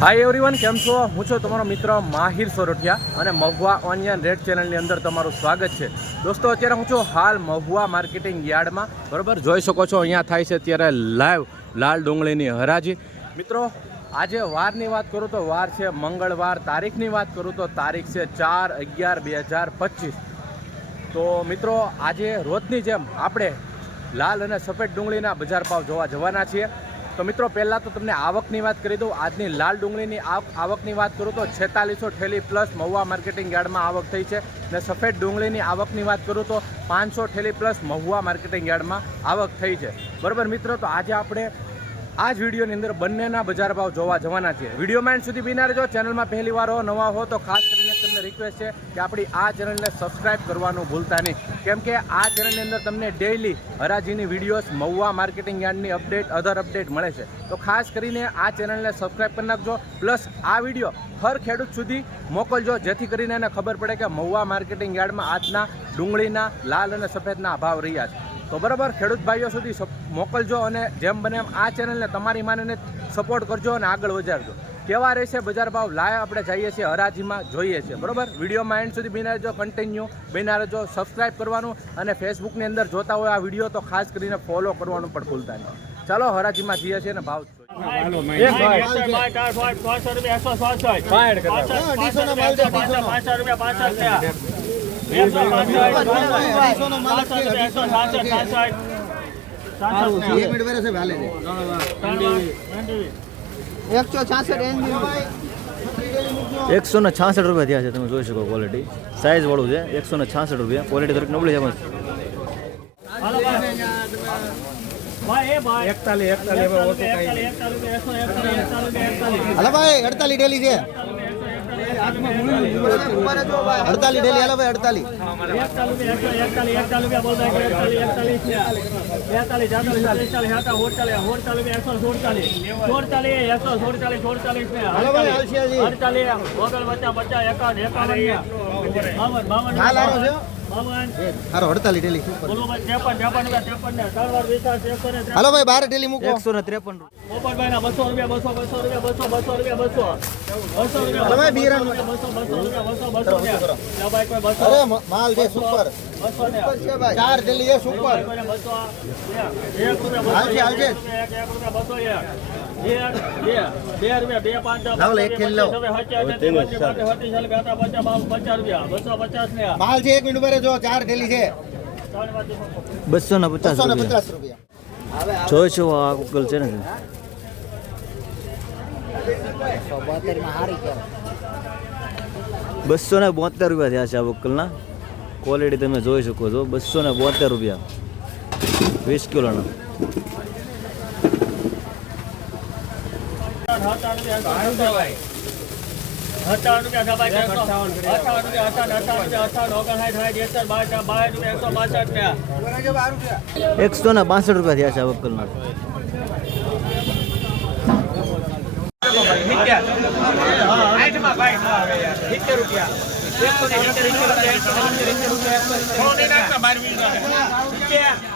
Hi everyone કેમ છો? હું છું તમારો મિત્ર માહિર સોરઠિયા અને મહુવા ઓનિયન રેડ ચેનલની અંદર તમારું સ્વાગત છે. દોસ્તો, અત્યારે હું છું હાલ મહુવા માર્કેટિંગ યાર્ડમાં બરાબર, જોઈ શકો છો, અહીંયા થાય છે અત્યારે લાઈવ લાલ ડુંગળીની હરાજી. મિત્રો, આજે વારની વાત કરું તો વાર છે મંગળવાર, તારીખની વાત કરું તો તારીખ છે ચાર અગિયાર બે હજાર પચીસ. તો મિત્રો, આજે રોજની જેમ આપણે લાલ અને સફેદ ડુંગળીના બજાર ભાવ જોવા જવાના છીએ. તો મિત્રો, પહેલાં તો તમને આવકની વાત કરી દઉં. આજની લાલ ડુંગળીની આવ- આવકની વાત કરું તો છેતાલીસો ઠેલી પ્લસ મહુવા માર્કેટિંગ યાર્ડમાં આવક થઈ છે. ને સફેદ ડુંગળીની આવકની વાત કરું તો પાંચસો ઠેલી પ્લસ મહુવા માર્કેટિંગ યાર્ડમાં આવક થઈ છે. બરાબર મિત્રો, તો આજે આપણે આ જ વિડીયોની અંદર બંનેના બજાર ભાવ જોવા જવાના છે. વિડીયોમાં એન્ડ સુધી બિના રહેજો ચેનલમાં પહેલી વાર હો, નવા હો, તો ખાસ કરીને તમને રિક્વેસ્ટ છે કે આપણી આ ચેનલને સબસ્ક્રાઇબ કરવાનું ભૂલતા નહીં. કેમ કે આ ચેનલની અંદર તમને ડેઇલી હરાજીની વિડીયોઝ મહુવા માર્કેટિંગ યાર્ડની અપડેટ અધર અપડેટ મળે છે. તો ખાસ કરીને આ ચેનલને સબસ્ક્રાઇબ કરી નાખજો પ્લસ આ વીડિયો હર ખેડૂત સુધી મોકલજો, જેથી કરીને એને ખબર પડે કે મહુવા માર્કેટિંગ યાર્ડમાં આજના ડુંગળીના લાલ અને સફેદના અભાવ રહ્યા છે. તો બરાબર ખેડૂત ભાઈઓ સુધી મોકલજો અને જેમ બને એમ આ ચેનલને તમારી માનીને સપોર્ટ કરજો અને આગળ વધારજો. કેવા રહેશે બજાર ભાવ લાય આપણે જઈએ છીએ હરાજીમાં જોઈએ છીએ. બરાબર? વિડીયોમાં એન્ડ સુધી બિના રહેજો કન્ટિન્યુ બિના રહેજો. સબસ્ક્રાઇબ કરવાનું અને ફેસબુકની અંદર જોતા હોય આ વીડિયો તો ખાસ કરીને ફોલો કરવાનું પણ ભૂલતા નહીં. ચાલો હરાજીમાં જઈએ છીએ અને ભાવ જોઈએ. એક મિનિટ વેરે છે હાલે છે એકસો છાસઠ એકસો ને છાસઠ રૂપિયા થયા છે તમે જોઈ શકો ક્વોલિટી સાઇઝ વાળું છે એકસો ને છાસઠ રૂપિયા ક્વોલિટી થોડીક નબળી છે પણ હાલો ભાઈ અડતાલી ડેલી છે અડતાલી ડેલી હાલો ભાઈ અડતાલી હાલો ભાઈ હાલશિયાજી હાલ હારો ડેલી હાલો ભાઈ બાર ડેલી મૂકો. એકસો ને ત્રેપન રૂપિયા બસો રૂપિયા બસો બસો રૂપિયા બસો બસો રૂપિયા બસો. બસો રૂપિયા બસો બસો રૂપિયા બસો બસો રૂપિયા. માલ છે સુપર. ચાર ડેલી છે સુપર. રૂપિયા બસો એક રૂપિયા બસો એક. માલ છે એક મિનિટ ભરે જો ચાર ડેલી છે. બસો ને પચાસ બસો ને રૂપિયા. પચાસ રૂપિયા. જોઈ છો આ ઉકલ છે ને? બસો ને બોતેર રૂપિયા થયા છે આ ઉકલના ક્વોલિટી તમે જોઈ શકો છો. બસો ને બોતેર રૂપિયા. વીસ કિલોના. અઠાવન રૂપિયા દબાઈ એકસો અઠાવન રૂપિયા અઠાવન અઠાવન રૂપિયા અઠાવન ઓગણસાઠ સાઠ એકસઠ બાસઠ રૂપિયા એકસો બાસઠ ને એકસો ને બાસઠ રૂપિયા થયા છે.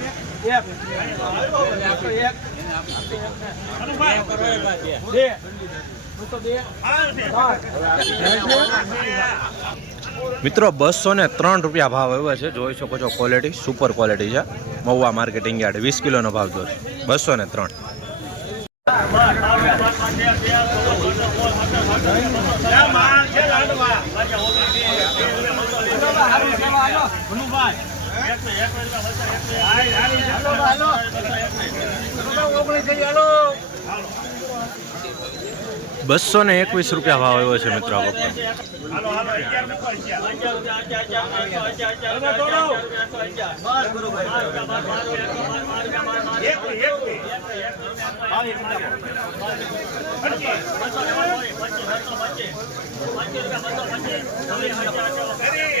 મિત્રો બસો ને ત્રણ રૂપિયા ભાવ આવ્યો છે. જોઈ શકો છો ક્વોલિટી સુપર ક્વોલિટી છે. મહુવા માર્કેટિંગ યાર્ડ વીસ કિલોનો ભાવ જોશે બસો ને ત્રણ માલ છે લાડવા હનુભાઈ એકવીસ, એકવીસ રૂપિયા બસો ને એકવીસ રૂપિયા ભાવ આવ્યો છે મિત્રો આ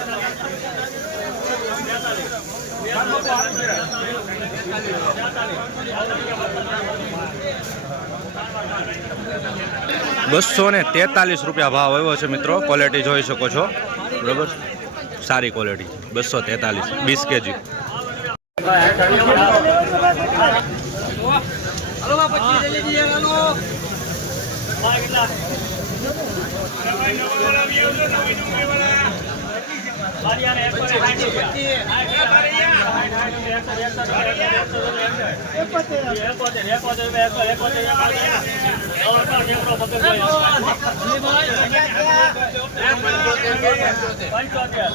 બસો ને તેતાલીસ રૂપિયા ભાવ આવ્યો છે મિત્રો. ક્વોલિટી જોઈ શકો છો. બરોબર? સારી ક્વોલિટી બસો તેતાલીસ વીસ કેજી. પંચોતેર.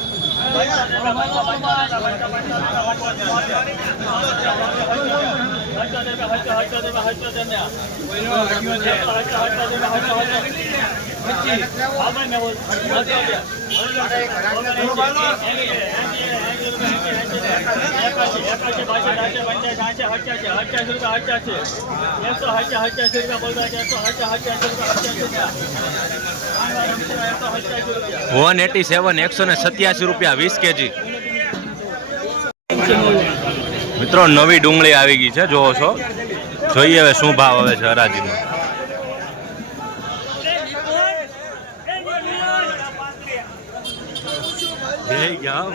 વન એટી સેવન એકસો ને સત્યાસી રૂપિયા વીસ કેજી મિત્રો, નવી ડુંગળી આવી ગઈ છે, જોવો છો. જોઈએ હવે શું ભાવ આવે છે હરાજીમાં બે ગયા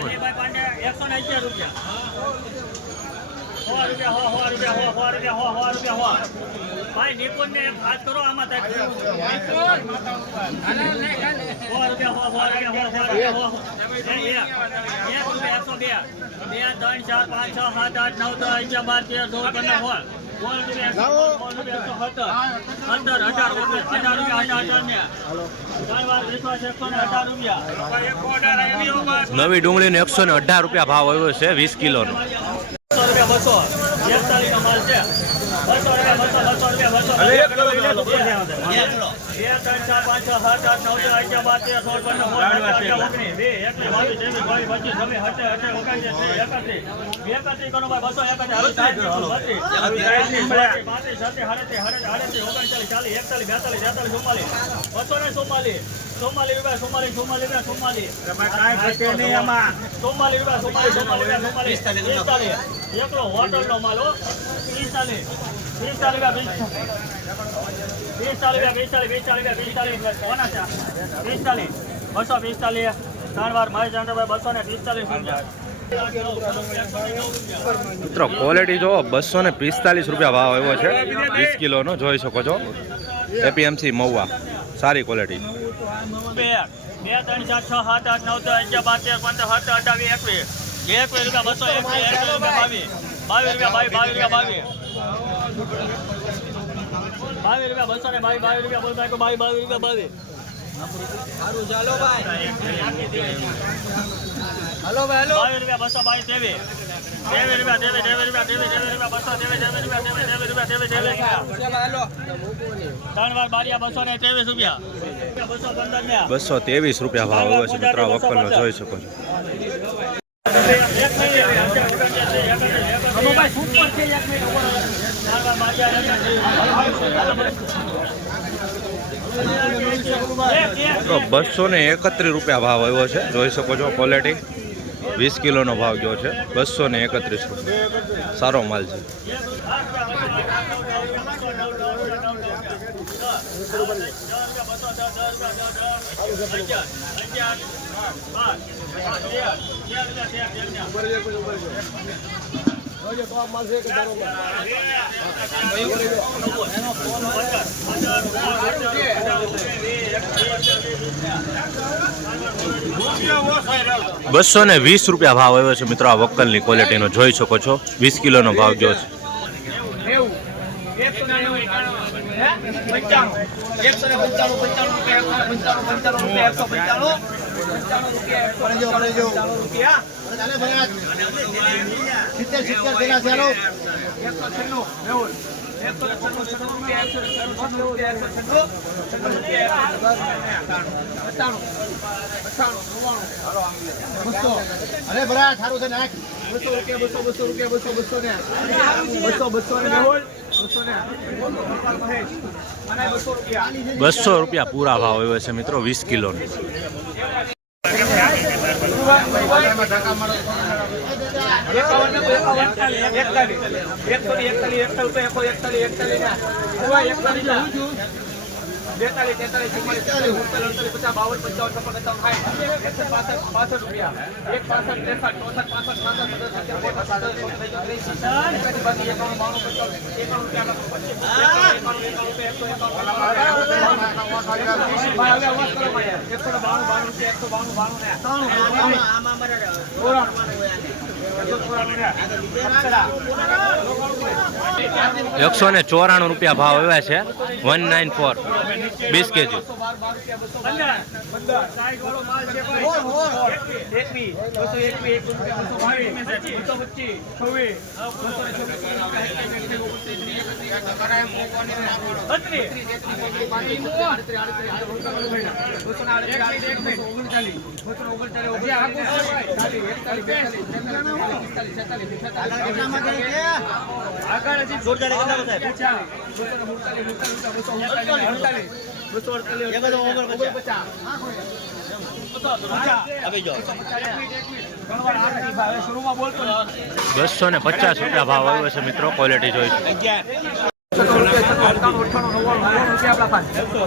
ભાઈ નિકુંજ ને એકસો એકસો ને અઢાર રૂપિયા ભાવ આવ્યો છે વીસ કિલોનો. બસો એકતાલીસ નો માલ છે બસો રૂપિયા બસો બસો રૂપિયા બસો બે ત્રણ ચાર પાંચ છ સાત આઠ નવ દસ સોળ પંદર સોળ ઓગણીસ બે એકવીસ બાવીસ ત્રેવીસ બાવીસ પચીસ છવ્વીસ અઠ્યાવીસ અઠ્યાવીસ ઓગણત્રીસ એકત્રીસ એકત્રીસ ગણો ચાલીસ સોમાલી વિભાગ સોમાલી સોમાલી વિભાગ સોમાલી કાંઈ ઘટે નહીં એમાં સોમાલી હોટલનો માલો પિસ્તાલીસ પિસ્તાલીસ. પિસ્તાલીસ પિસ્તાલીસ પિસ્તાલીસ પિસ્તાલીસ કોના છે? પિસ્તાલીસ. બસો પિસ્તાલીસ. ત્રણ વાર મારી જાણતા બસો ને પિસ્તાલીસ મિત્રો ક્વોલિટી જો બસો ને પિસ્તાલીસ રૂપિયા ભાવ એવો છે. વીસ કિલોનો જોઈ શકો છો. એપીએમસી મહુવા. સારી ક્વોલિટી બે ત્રણ ચાર છ સાત આઠ નવ દસ અગિયાર બાર પંદર સત્તર અઢાવીસ એકવીસ. એકવીસ રૂપિયા બસો એકવીસ એકવીસ રૂપિયા બાવીસ. બાવીસ રૂપિયા બાવીસ બાવીસ રૂપિયા બાવીસ. બાવીસ રૂપિયા બસો ને બાવીસ બાવીસ રૂપિયા બોલતા કે બાવીસ રૂપિયા બાવીસ. હારું ભાઈ. હલો ભાઈ રૂપિયા બસો બાવીસ દેવી દેવી રૂપિયા દેવી દેવી રૂપિયા દેવી દેવી રૂપિયા બસો દેવી દેવી રૂપિયા દેવી દેવી રૂપિયા દેવી રૂપિયા. ત્રણ વાર બારિયા બસો ને ત્રેવીસ રૂપિયા. બસો ત્રેવીસ રૂપિયા ભાવ આવે છે મિત્રો. વખતનો જોઈ શકો છો. ભાઈ સુપર છે એક મિનિટ તો બસો ને એકત્રીસ રૂપિયા ભાવ આવ્યો છે. જોઈ શકો છો ક્વોલિટી વીસ કિલોનો ભાવ જો છે. બસો ને એકત્રીસ રૂપિયા. સારો માલ છે. બસો ને વીસ રૂપિયા ભાવ આવ્યો છે મિત્રો આ વક્કલની ક્વોલિટીનો જોઈ શકો છો. વીસ કિલોનો ભાવ જો છે. એકસો પંચાણું પંચાણું પંચાણું પંચાણું એકસો પંચાણું અરે ભરાત સારું છે નાખ બસો રૂપિયા બસો બસો રૂપિયા બસો બસો ને બસો બસો ને બસો રૂપિયા પૂરા ભાવ આવ્યો છે મિત્રો, વીસ કિલોનો. એકાવન ને એકાવન એકતાલીસ એકસો ને એકતાલીસ એકતાલીસ એકસો એકતાલીસ એકતાલીસ ને એકતાલીસ ને બેતાલીસ તેતાલીસ ઉનતાલીસ અડતાલીસ પચાસ બાવન પંચાવન છપ્પન સત્તાવન રૂપિયા એક પાસઠ ત્રેસઠ ચોસઠ પાસઠ પચાસ સત્તર બોતેર સાતર ત્રીસ બાકી એકાણું બાણું પંચાવન એકાણું રૂપિયા એકસો એકાણું એકસો બાણું બાણું ને એકસો ને ચોરાણું રૂપિયા ભાવ આવ્યા છે. વન નાઇન ફોર વીસ કેજી આગળ હજી જોરદાર કેટલા બધા બસો ને પચાસ રૂપિયા ભાવ આવ્યો છે મિત્રો ક્વોલિટી જોઈ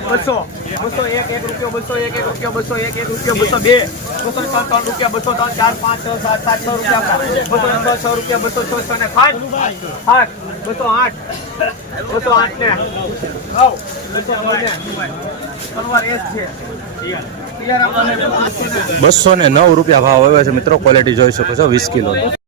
બસો. બસો એક એક રૂપિયો બસો એક એક રૂપિયો બસો એક એક રૂપિયો બસો બે. બસો ત્રણ ત્રણ રૂપિયા બસો ત્રણ ચાર પાંચ છ સાત સાત છ રૂપિયા. બસો છ છ રૂપિયા બસો છ છ ને પાંચ. આઠ બસો આઠ. બસો ને. ને નવ રૂપિયા ભાવ આવ્યો છે મિત્રો. ક્વોલિટી જોઈ શકો છો. વીસ કિલો.